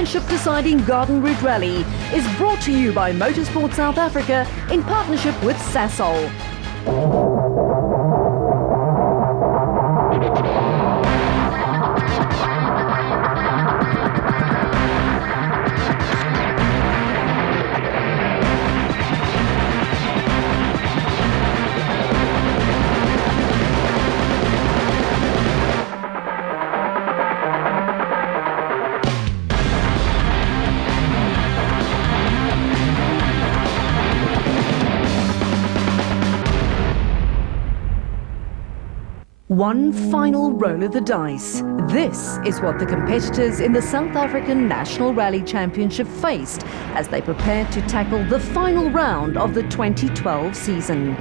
championship-deciding Garden Route Rally is brought to you by Motorsport South Africa in partnership with Sasol. One final roll of the dice. This is what the competitors in the South African National Rally Championship faced as they prepared to tackle the final round of the 2012 season.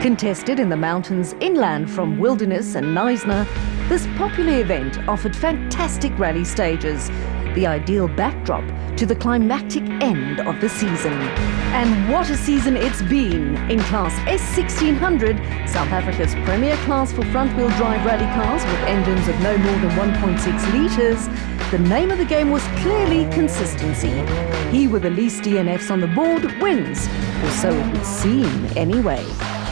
Contested in the mountains inland from Wilderness and Knysna, this popular event offered fantastic rally stages, the ideal backdrop to the climactic end of the season. And what a season it's been! In Class S1600, South Africa's premier class for front-wheel drive rally cars with engines of no more than 1.6 litres, the name of the game was clearly consistency. He with the least DNFs on the board wins, or so it would seem anyway.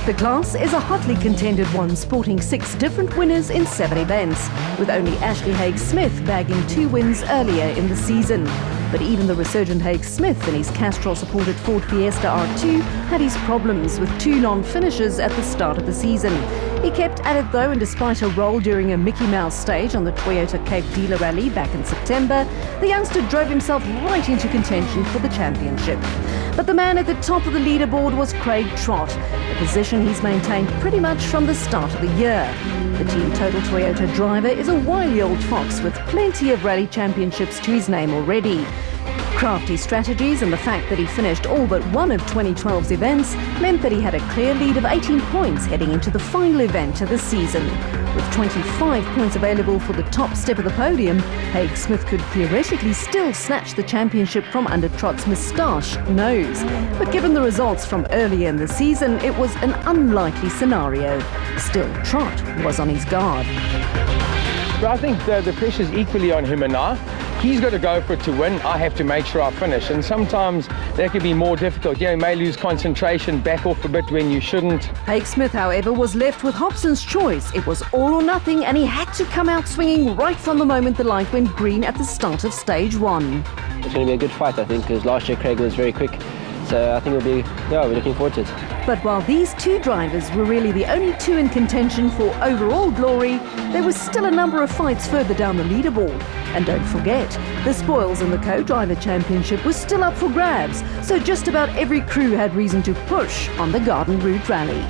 The class is a hotly contended one, sporting 6 different winners in 7 events, with only Ashley Haig-Smith bagging 2 wins earlier in the season. But even the resurgent Haig-Smith in his Castrol-supported Ford Fiesta R2 had his problems with 2 non-finishes at the start of the season. He kept at it though, and despite a roll during a Mickey Mouse stage on the Toyota Cape Dealer Rally back in September, the youngster drove himself right into contention for the championship. But the man at the top of the leaderboard was Craig Trott, a position he's maintained pretty much from the start of the year. The Team Total Toyota driver is a wily old fox with plenty of rally championships to his name already. Crafty strategies and the fact that he finished all but one of 2012's events meant that he had a clear lead of 18 points heading into the final event of the season. With 25 points available for the top step of the podium, Haig-Smith could theoretically still snatch the championship from under Trott's moustache nose. But given the results from earlier in the season, it was an unlikely scenario. Still, Trott was on his guard. But I think the pressure's equally on him and now. He's got to go for it to win. I have to make sure I finish. And sometimes that can be more difficult. You may lose concentration, back off a bit when you shouldn't. Haig-Smith, however, was left with Hobson's choice. It was all or nothing, and he had to come out swinging right from the moment the light went green at the start of stage 1. It's going to be a good fight, I think, because last year Craig was very quick. So I think we're looking forward to it. But while these 2 drivers were really the only 2 in contention for overall glory, there was still a number of fights further down the leaderboard. And don't forget, the spoils in the Co-Driver Championship was still up for grabs, so just about every crew had reason to push on the Garden Route Rally.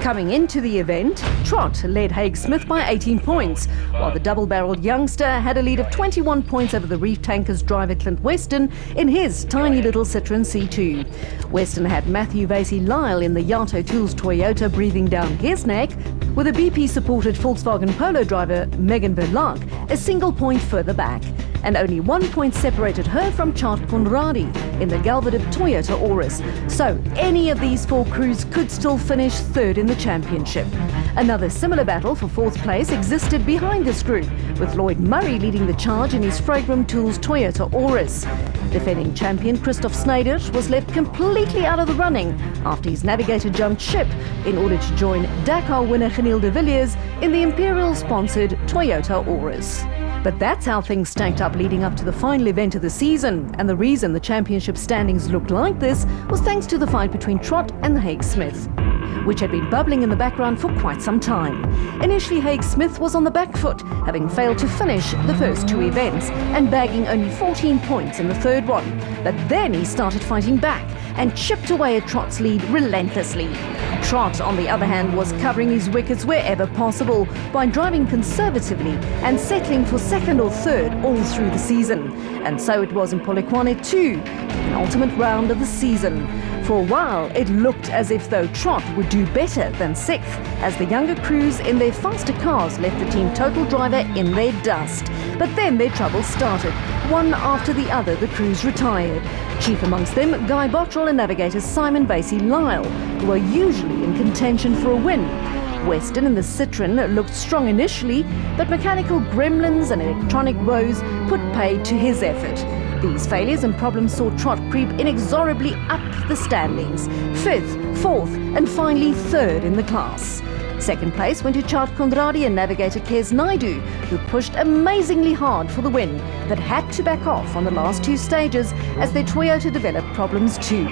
Coming into the event, Trott led Haig-Smith by 18 points, while the double-barreled youngster had a lead of 21 points over the Reef Tankers driver Clint Weston in his tiny little Citroën C2. Weston had Matthew Vasey-Lyle in the Yato Tools Toyota breathing down his neck, with a BP-supported Volkswagen Polo driver Megan Verlaak a single point further back. And only 1 point separated her from Chart Conradi in the Galvadip Toyota Auris. So any of these 4 crews could still finish 3rd in the championship. Another similar battle for 4th place existed behind this group, with Lloyd Murray leading the charge in his Fragram Tools Toyota Auris. Defending champion Christoph Sneijder was left completely out of the running after his navigator jumped ship in order to join Dakar winner Genil de Villiers in the Imperial-sponsored Toyota Auris. But that's how things stacked up leading up to the final event of the season, and the reason the championship standings looked like this was thanks to the fight between Trott and Haig-Smith, which had been bubbling in the background for quite some time. Initially, Haig-Smith was on the back foot, having failed to finish the first 2 events and bagging only 14 points in the 3rd one. But then he started fighting back and chipped away at Trott's lead relentlessly. Trott, on the other hand, was covering his wickets wherever possible by driving conservatively and settling for 2nd or 3rd all through the season. And so it was in Polokwane too, the penultimate round of the season. For a while, it looked as if though Trott would do better than 6th, as the younger crews in their faster cars left the Team Total driver in their dust. But then their troubles started. One after the other, the crews retired. Chief amongst them, Guy Bottrell and navigator Simon Vasey-Lyle, who are usually in contention for a win. Western in the Citroen looked strong initially, but mechanical gremlins and electronic woes put pay to his effort. These failures and problems saw Trott creep inexorably up the standings, 5th, 4th and finally 3rd in the class. Second place went to Chart Conradi and navigator Kes Naidu, who pushed amazingly hard for the win, but had to back off on the last 2 stages as their Toyota developed problems too.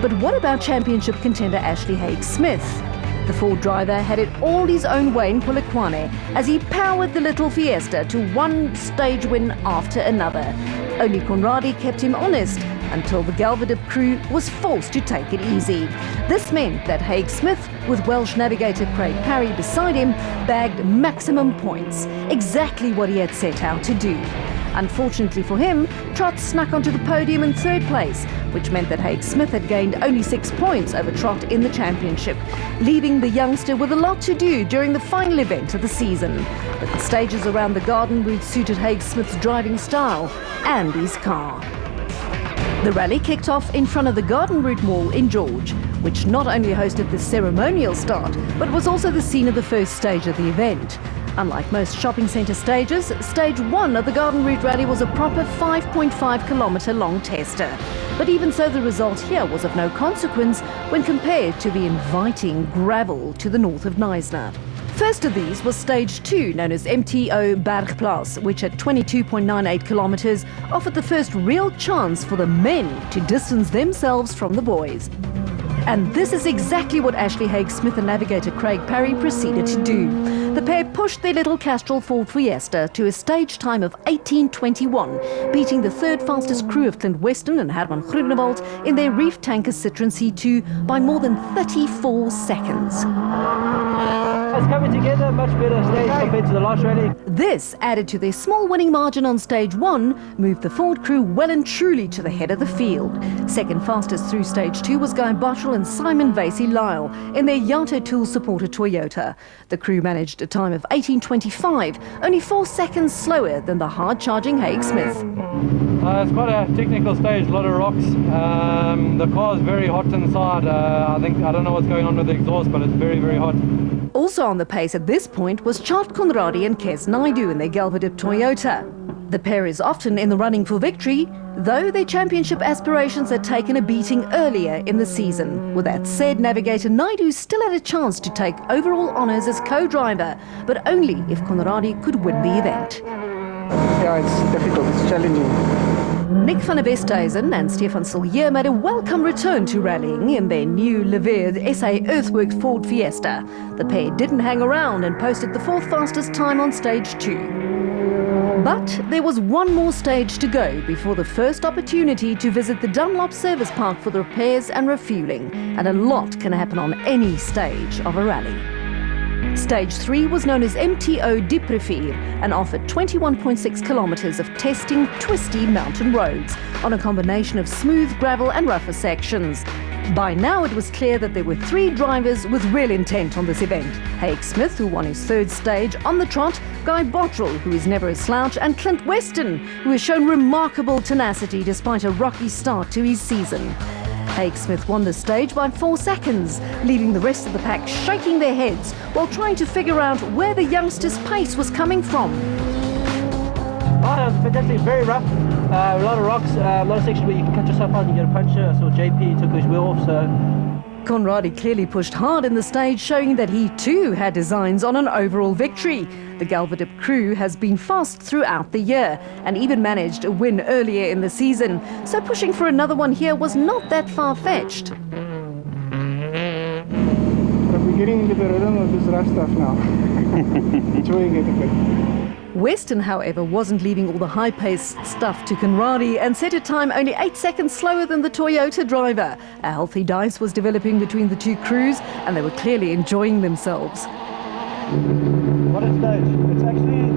But what about championship contender Ashley Haig-Smith? The Ford driver had it all his own way in Polokwane as he powered the little Fiesta to one stage win after another. Only Conradi kept him honest until the Galverdip crew was forced to take it easy. This meant that Haig-Smith, with Welsh navigator Craig Parry beside him, bagged maximum points, exactly what he had set out to do. Unfortunately for him, Trott snuck onto the podium in 3rd place, which meant that Haig-Smith had gained only 6 points over Trott in the championship, leaving the youngster with a lot to do during the final event of the season. But the stages around the Garden Route suited Haig-Smith's driving style and his car. The rally kicked off in front of the Garden Route Mall in George, which not only hosted the ceremonial start, but was also the scene of the first stage of the event. Unlike most shopping centre stages, stage 1 of the Garden Route Rally was a proper 5.5 kilometre long tester. But even so, the result here was of no consequence when compared to the inviting gravel to the north of Knysna. First of these was stage 2, known as MTO Bergplaats, which at 22.98 kilometres offered the first real chance for the men to distance themselves from the boys. And this is exactly what Ashley Haig-Smith and navigator Craig Parry proceeded to do. The pair pushed their little Castrol Ford Fiesta to a stage time of 18:21, beating the 3rd fastest crew of Clint Weston and Herman Groenewald in their reef tanker Citroen C2 by more than 34 seconds. It's coming together, much better stage compared to the last rally. This, added to their small winning margin on stage 1, moved the Ford crew well and truly to the head of the field. Second fastest through stage 2 was Guy Bottrell and Simon Vasey-Lyle in their Yato Tool-supported Toyota. The crew managed a time of 18:25, only 4 seconds slower than the hard-charging Haig-Smith. It's quite a technical stage, a lot of rocks. The car is very hot inside. I don't know what's going on with the exhaust, but it's very, very hot. Also on the pace at this point was Chart Conradi and Kes Naidu in their Galverdip Toyota. The pair is often in the running for victory, though their championship aspirations had taken a beating earlier in the season. With that said, navigator Naidu still had a chance to take overall honours as co-driver, but only if Conradi could win the event. Yeah, it's difficult, it's challenging. Nick van der Westhuizen and Stefan Sillier made a welcome return to rallying in their new Levered SA Earthworks Ford Fiesta. The pair didn't hang around and posted the 4th fastest time on stage 2. But there was one more stage to go before the first opportunity to visit the Dunlop Service Park for the repairs and refuelling, and a lot can happen on any stage of a rally. Stage 3 was known as MTO Dieprivier and offered 21.6 kilometres of testing twisty mountain roads on a combination of smooth gravel and rougher sections. By now it was clear that there were 3 drivers with real intent on this event. Haig-Smith, who won his 3rd stage on the trot, Guy Bottrell, who is never a slouch, and Clint Weston, who has shown remarkable tenacity despite a rocky start to his season. Haig-Smith won the stage by 4 seconds, leaving the rest of the pack shaking their heads while trying to figure out where the youngster's pace was coming from. Oh, it was fantastic, very rough. A lot of rocks, a lot of sections where you can cut yourself out and you get a puncture. I saw JP took his wheel off, so... Conradi clearly pushed hard in the stage, showing that he too had designs on an overall victory. The Galverdip crew has been fast throughout the year and even managed a win earlier in the season, so pushing for another one here was not that far-fetched. But we're getting into the rhythm of this rough stuff now. Enjoying it a bit. Weston, however, wasn't leaving all the high-paced stuff to Conradi and set a time only 8 seconds slower than the Toyota driver. A healthy dice was developing between the 2 crews and they were clearly enjoying themselves. What a stage. It's actually,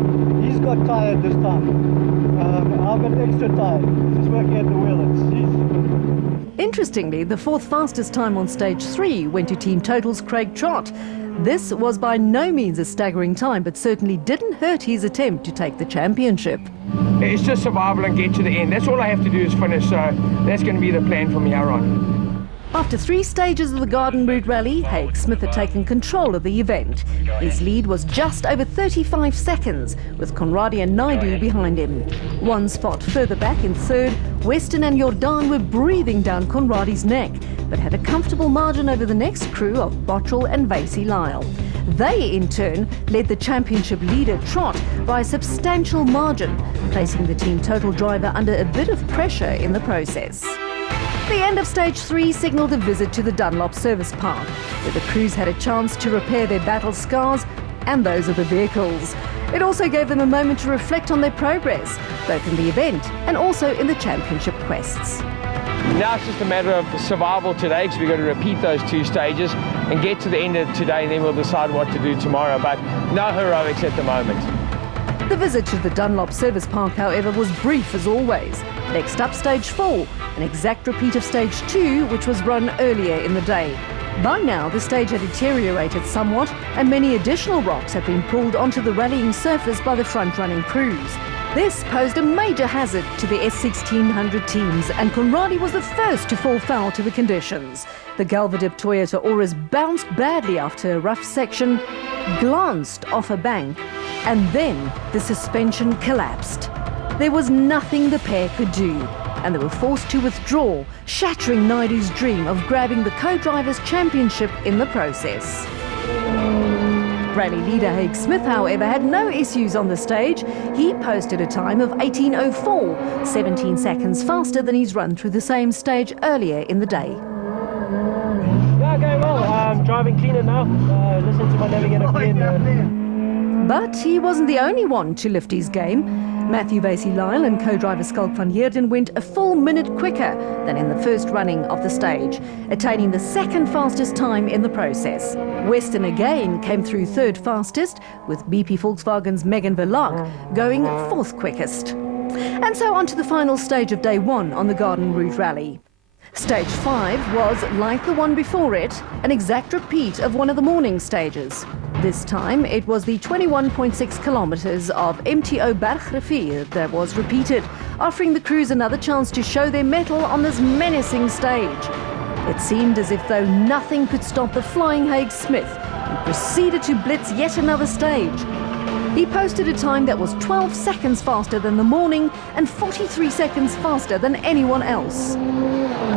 he's got tired this time. I've got extra tired. Just working at the wheel. Interestingly, the 4th fastest time on stage 3 went to Team Total's Craig Trott. This was by no means a staggering time, but certainly didn't hurt his attempt to take the championship. It's just survival and get to the end. That's all I have to do is finish, so that's going to be the plan from here on. After 3 stages of the Garden Route Rally, Haig Smith had taken control of the event. His lead was just over 35 seconds, with Conradie and Naidu behind him. 1 spot further back in third, Weston and Jordan were breathing down Conradie's neck, but had a comfortable margin over the next crew of Bottrell and Vasey Lyle. They, in turn, led the championship leader, Trott, by a substantial margin, placing the team total driver under a bit of pressure in the process. The end of stage 3 signalled a visit to the Dunlop Service Park, where the crews had a chance to repair their battle scars and those of the vehicles. It also gave them a moment to reflect on their progress, both in the event and also in the championship quests. Now it's just a matter of survival today, because we've got to repeat those 2 stages and get to the end of today, and then we'll decide what to do tomorrow, but no heroics at the moment. The visit to the Dunlop Service Park, however, was brief as always. Next up, stage 4, an exact repeat of stage 2, which was run earlier in the day. By now, the stage had deteriorated somewhat, and many additional rocks had been pulled onto the rallying surface by the front-running crews. This posed a major hazard to the S1600 teams, and Conradie was the first to fall foul to the conditions. The Galvadip Toyota Auris bounced badly after a rough section, glanced off a bank, and then the suspension collapsed. There was nothing the pair could do, and they were forced to withdraw, shattering Naidu's dream of grabbing the co-drivers' championship in the process. Rally leader Haig Smith, however, had no issues on the stage. He posted a time of 18:04, 17 seconds faster than his run through the same stage earlier in the day. Yeah, going well. I'm driving cleaner now. Listen to my navigator clean. But he wasn't the only one to lift his game. Matthew Vasey Lyle and co-driver Skalk van Heerden went a full minute quicker than in the first running of the stage, attaining the 2nd fastest time in the process. Weston again came through 3rd fastest, with BP Volkswagen's Megan Verlaag going 4th quickest. And so on to the final stage of day 1 on the Garden Route Rally. Stage 5 was, like the one before it, an exact repeat of one of the morning stages. This time it was the 21.6 kilometers of MTO Bergrivier that was repeated, offering the crews another chance to show their mettle on this menacing stage. It seemed as if though nothing could stop the flying Haig Smith, who proceeded to blitz yet another stage. He posted a time that was 12 seconds faster than the morning and 43 seconds faster than anyone else. I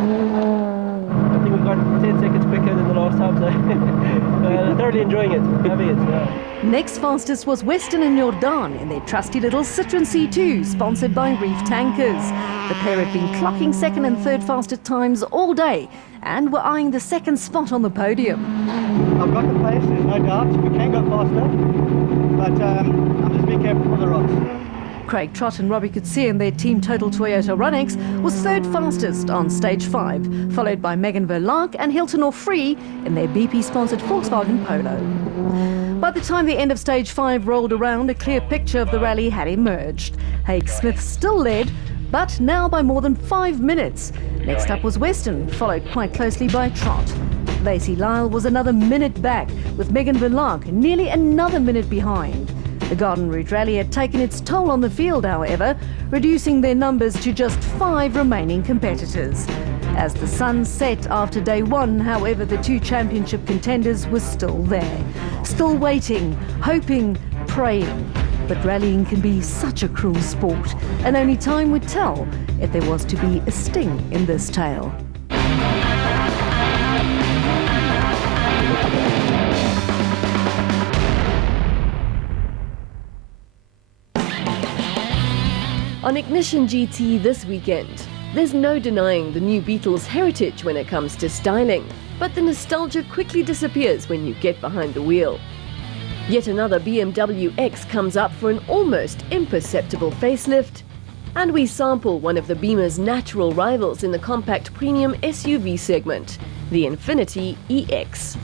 think we've got 10 seconds quicker than the last time, so thoroughly enjoying it, having it. Yeah. Next fastest was Weston and Jordan in their trusty little Citroen C2, sponsored by Reef Tankers. The pair had been clocking 2nd and 3rd fastest times all day and were eyeing the 2nd spot on the podium. I've got the pace, there's no doubt. We can go faster, but I'm just being careful for the rocks. Craig Trott and Robbie Coetzee in their Team Total Toyota Runex was 3rd fastest on stage 5, followed by Megan Verlaag and Hilton Orfree in their BP-sponsored Volkswagen Polo. By the time the end of stage 5 rolled around, a clear picture of the rally had emerged. Haig Smith still led, but now by more than 5 minutes. Next up was Weston, followed quite closely by Trott. Vasey Lyle was another minute back, with Megan Verlaag nearly another minute behind. The Garden Route Rally had taken its toll on the field, however, reducing their numbers to just 5 remaining competitors. As the sun set after day 1, however, the 2 championship contenders were still there, still waiting, hoping, praying. But rallying can be such a cruel sport, and only time would tell if there was to be a sting in this tale. On Ignition GT this weekend, there's no denying the new Beetle's heritage when it comes to styling, but the nostalgia quickly disappears when you get behind the wheel. Yet another BMW X comes up for an almost imperceptible facelift, and we sample one of the Beamer's natural rivals in the compact premium SUV segment, the Infiniti EX.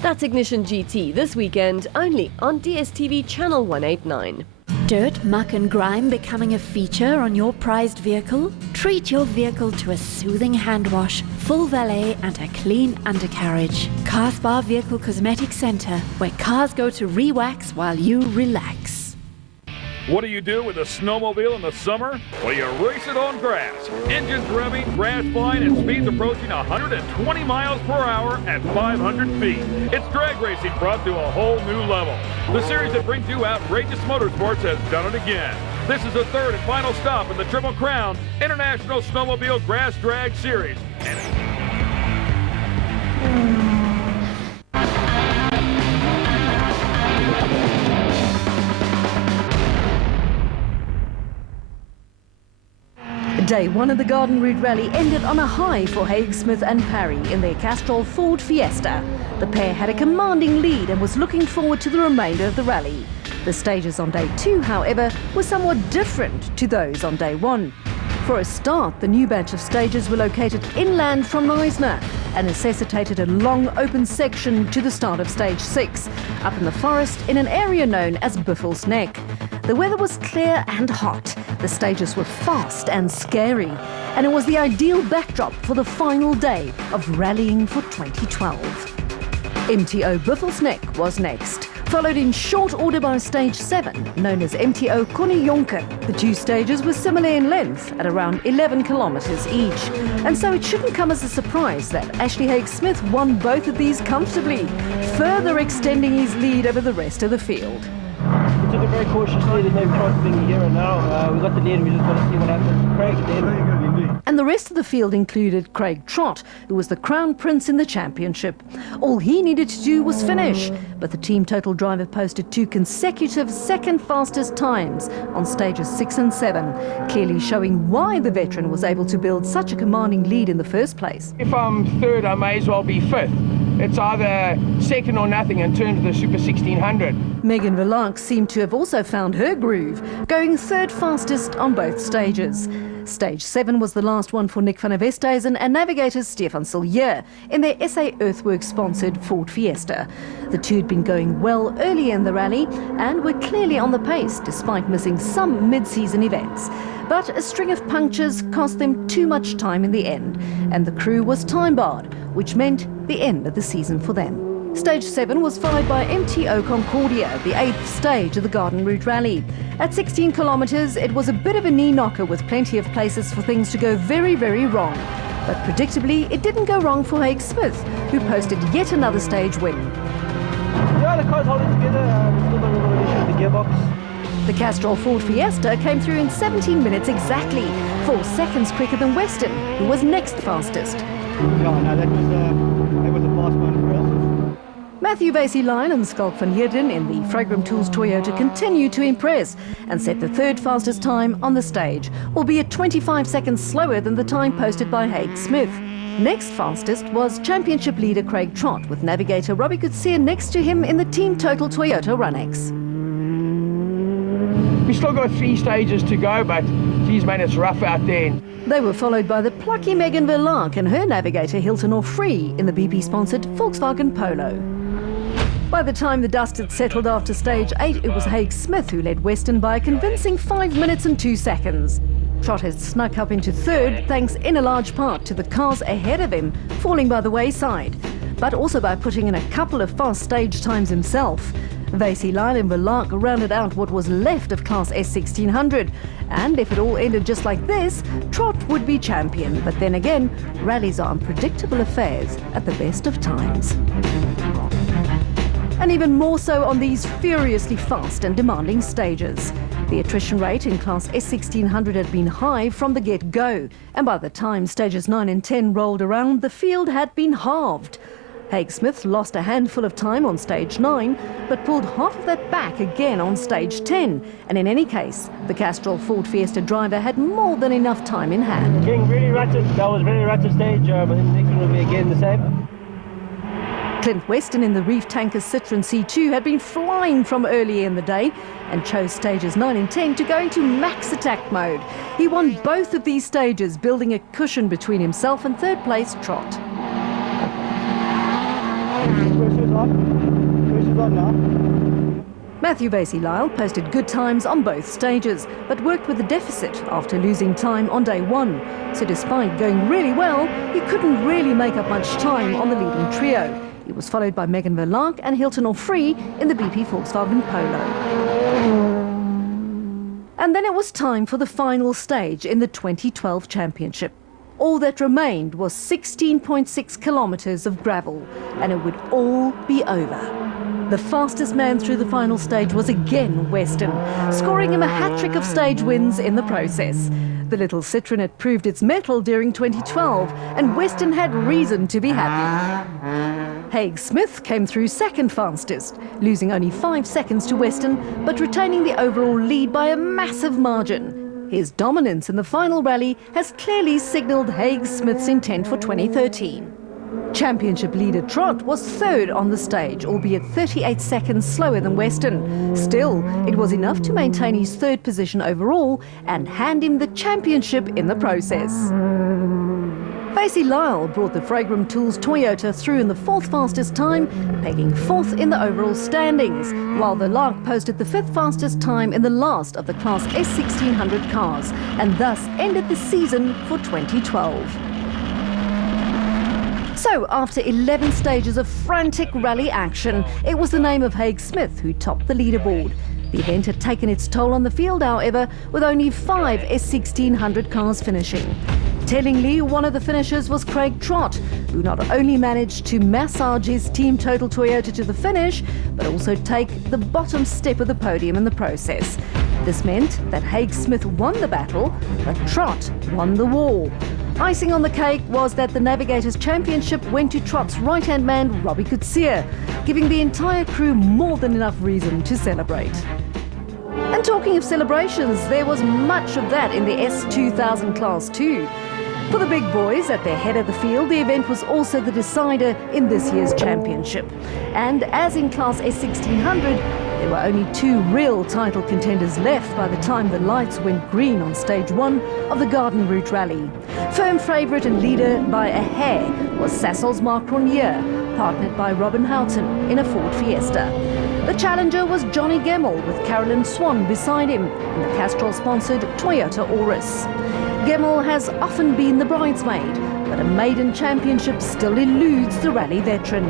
That's Ignition GT this weekend, only on DSTV Channel 189. Dirt, muck and grime becoming a feature on your prized vehicle? Treat your vehicle to a soothing hand wash, full valet and a clean undercarriage. Car Spa Vehicle Cosmetic Center, where cars go to re-wax while you relax. What do you do with a snowmobile in the summer? Well, you race it on grass. Engines revving, grass flying, and speeds approaching 120 miles per hour at 500 feet. It's drag racing brought to a whole new level. The series that brings you outrageous motorsports has done it again. This is the third and final stop in the Triple Crown International Snowmobile Grass Drag Series. Day one of the Garden Route Rally ended on a high for Haig Smith and Parry in their Castrol Ford Fiesta. The pair had a commanding lead and was looking forward to the remainder of the rally. The stages on day two, however, were somewhat different to those on day one. For a start, the new batch of stages were located inland from Neusner and necessitated a long open section to the start of stage 6, up in the forest in an area known as Buffel's Neck. The weather was clear and hot, the stages were fast and scary, and it was the ideal backdrop for the final day of rallying for 2012. MTO Buffel's Neck was next, followed in short order by stage 7, known as MTO Konnejonke. The two stages were similar in length at around 11 kilometers each, and so it shouldn't come as a surprise that Ashley Haig Smith won both of these comfortably, further extending his lead over the rest of the field. We took it very cautiously. There's no chance of being here and now. We got the lead. We just got to see what happens. Craig, and the rest of the field included Craig Trott, who was the crown prince in the championship. All he needed to do was finish, but the team total driver posted 2 consecutive second fastest times on stages 6 and 7, clearly showing why the veteran was able to build such a commanding lead in the first place. If I'm third, I may as well be fifth. It's either second or nothing in terms of the Super 1600. Megan Verlark seemed to have also found her groove, going third fastest on both stages. Stage 7 was the last one for Nick van der Westhuizen and navigator Stefan Sillier in their SA Earthworks-sponsored Ford Fiesta. The two had been going well early in the rally and were clearly on the pace despite missing some mid-season events. But a string of punctures cost them too much time in the end, and the crew was time-barred, which meant the end of the season for them. Stage 7 was followed by MTO Concordia, the 8th stage of the Garden Route Rally. At 16 kilometres, it was a bit of a knee-knocker with plenty of places for things to go very, very wrong. But predictably, it didn't go wrong for Haig Smith, who posted yet another stage win. Yeah, the car's holding together. We've still got a little issue with the gearbox. The Castrol Ford Fiesta came through in 17 minutes exactly, 4 seconds quicker than Weston, who was next fastest. Yeah, no, that was a fast one for us. Matthew Vasey-Lyon and Schalk van Heerden in the Fragram Tools Toyota continued to impress and set the third fastest time on the stage, albeit 25 seconds slower than the time posted by Haig Smith. Next fastest was championship leader Craig Trott, with navigator Robbie Coetzee next to him in the Team Total Toyota Runex. We still got 3 stages to go, but geez man, it's rough out there. They were followed by the plucky Megan Verlark and her navigator Hilton O'Free in the BP-sponsored Volkswagen Polo. By the time the dust had settled after stage 8, it was Haig Smith who led Weston by a convincing 5 minutes and 2 seconds. Trott had snuck up into third thanks in a large part to the cars ahead of him falling by the wayside, but also by putting in a couple of fast stage times himself. Vasey-Lyon and Verlark rounded out what was left of Class S1600, and if it all ended just like this, Trott would be champion. But then again, rallies are unpredictable affairs at the best of times. And even more so on these furiously fast and demanding stages. The attrition rate in Class S1600 had been high from the get-go, and by the time stages 9 and 10 rolled around, the field had been halved. Haig Smith lost a handful of time on stage 9, but pulled half of that back again on stage 10. And in any case, the Castrol Ford Fiesta driver had more than enough time in hand. Getting really rutted. That was a very rutted stage, but the next one will be again the same. Clint Weston in the Reef Tanker Citroen C2 had been flying from earlier in the day and chose stages 9 and 10 to go into max attack mode. He won both of these stages, building a cushion between himself and third place Trott. Pressure's on now. Matthew Vasey-Lyle posted good times on both stages, but worked with a deficit after losing time on day 1. So despite going really well, he couldn't really make up much time on the leading trio. He was followed by Megan Verlark and Hilton O'Free in the BP Volkswagen Polo. And then it was time for the final stage in the 2012 championship. All that remained was 16.6 kilometres of gravel, and it would all be over. The fastest man through the final stage was again Weston, scoring him a hat-trick of stage wins in the process. The little Citroën had proved its mettle during 2012, and Weston had reason to be happy. Haig Smith came through second fastest, losing only 5 seconds to Weston, but retaining the overall lead by a massive margin. His dominance in the final rally has clearly signalled Haig Smith's intent for 2013. Championship leader Trott was third on the stage, albeit 38 seconds slower than Weston. Still, it was enough to maintain his third position overall and hand him the championship in the process. Facey Lyle brought the Fragram Tools Toyota through in the 4th fastest time, pegging 4th in the overall standings, while the Lark posted the 5th fastest time in the last of the Class S1600 cars, and thus ended the season for 2012. So, after 11 stages of frantic rally action, it was the name of Haig Smith who topped the leaderboard. The event had taken its toll on the field, however, with only 5 S1600 cars finishing. Tellingly, one of the finishers was Craig Trott, who not only managed to massage his Team Total Toyota to the finish, but also take the bottom step of the podium in the process. This meant that Haig Smith won the battle, but Trott won the war. Icing on the cake was that the Navigators Championship went to Trott's right-hand man, Robbie Coetzee, giving the entire crew more than enough reason to celebrate. And talking of celebrations, there was much of that in the S2000 Class 2. For the big boys at the head of the field, the event was also the decider in this year's championship. And as in Class S1600, there were only 2 real title contenders left by the time the lights went green on stage 1 of the Garden Route Rally. Firm favourite and leader by a hair was Sasol's Mark Cronje, partnered by Robin Houghton in a Ford Fiesta. The challenger was Johnny Gemmell with Carolyn Swan beside him in the Castrol-sponsored Toyota Auris. Gemmell has often been the bridesmaid, but a maiden championship still eludes the rally veteran.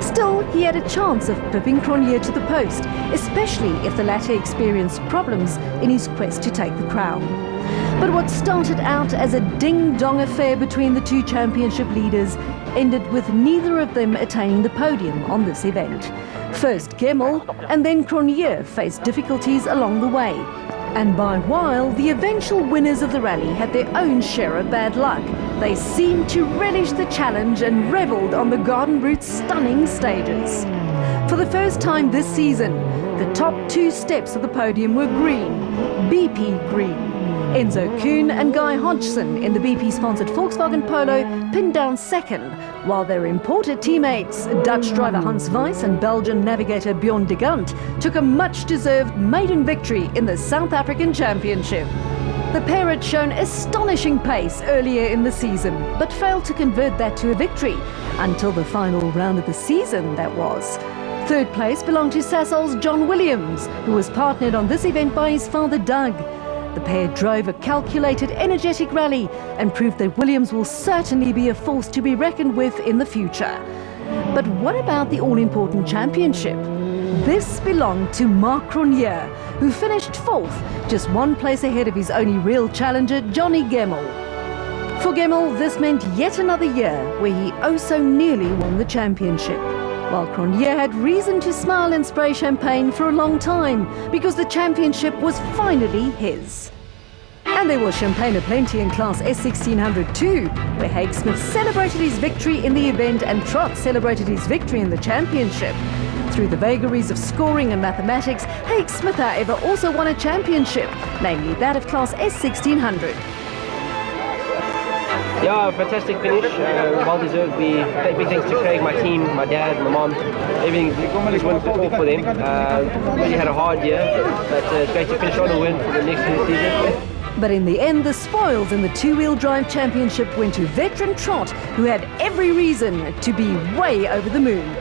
Still, he had a chance of pipping Cronje to the post, especially if the latter experienced problems in his quest to take the crown. But what started out as a ding-dong affair between the 2 championship leaders ended with neither of them attaining the podium on this event. First Gemmell and then Cronje faced difficulties along the way. And by while, the eventual winners of the rally had their own share of bad luck. They seemed to relish the challenge and revelled on the Garden Route's stunning stages. For the first time this season, the top 2 steps of the podium were green, BP green. Enzo Kuhn and Guy Hodgson in the BP-sponsored Volkswagen Polo pinned down second, while their imported teammates, Dutch driver Hans Weiss and Belgian navigator Bjorn de Gant, took a much-deserved maiden victory in the South African Championship. The pair had shown astonishing pace earlier in the season, but failed to convert that to a victory, until the final round of the season, that was. Third place belonged to Sasol's John Williams, who was partnered on this event by his father Doug. The pair drove a calculated, energetic rally and proved that Williams will certainly be a force to be reckoned with in the future. But what about the all-important championship? This belonged to Mark Cronje, who finished 4th, just 1 place ahead of his only real challenger, Johnny Gemmell. For Gemmell, this meant yet another year where he oh so nearly won the championship, while Cronje had reason to smile and spray champagne for a long time, because the championship was finally his. And there was champagne aplenty in Class S1600 too, where Haig Smith celebrated his victory in the event and Trott celebrated his victory in the championship. Through the vagaries of scoring and mathematics, Haig Smith, however, also won a championship, namely that of Class S1600. Yeah, fantastic finish, well deserved. Big thanks to Craig, my team, my dad, my mom, everything just went all for them. Really had a hard year, but it's great to finish on a win for the next season. But in the end, the spoils in the 2-wheel drive championship went to veteran Trott, who had every reason to be way over the moon.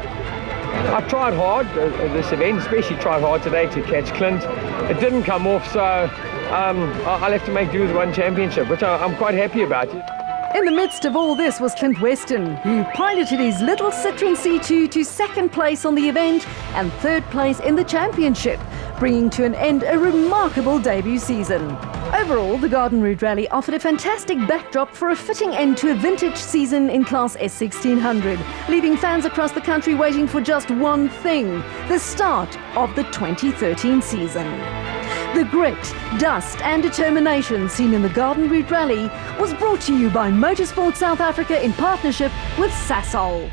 I tried hard at this event, especially tried hard today to catch Clint. It didn't come off, so I'll have to make do with 1 championship, which I'm quite happy about. In the midst of all this was Clint Weston, who piloted his little Citroen C2 to second place on the event and third place in the championship, bringing to an end a remarkable debut season. Overall, the Garden Route Rally offered a fantastic backdrop for a fitting end to a vintage season in Class S1600, leaving fans across the country waiting for just one thing: the start of the 2013 season. The grit, dust and determination seen in the Garden Route Rally was brought to you by Motorsport South Africa in partnership with Sasol.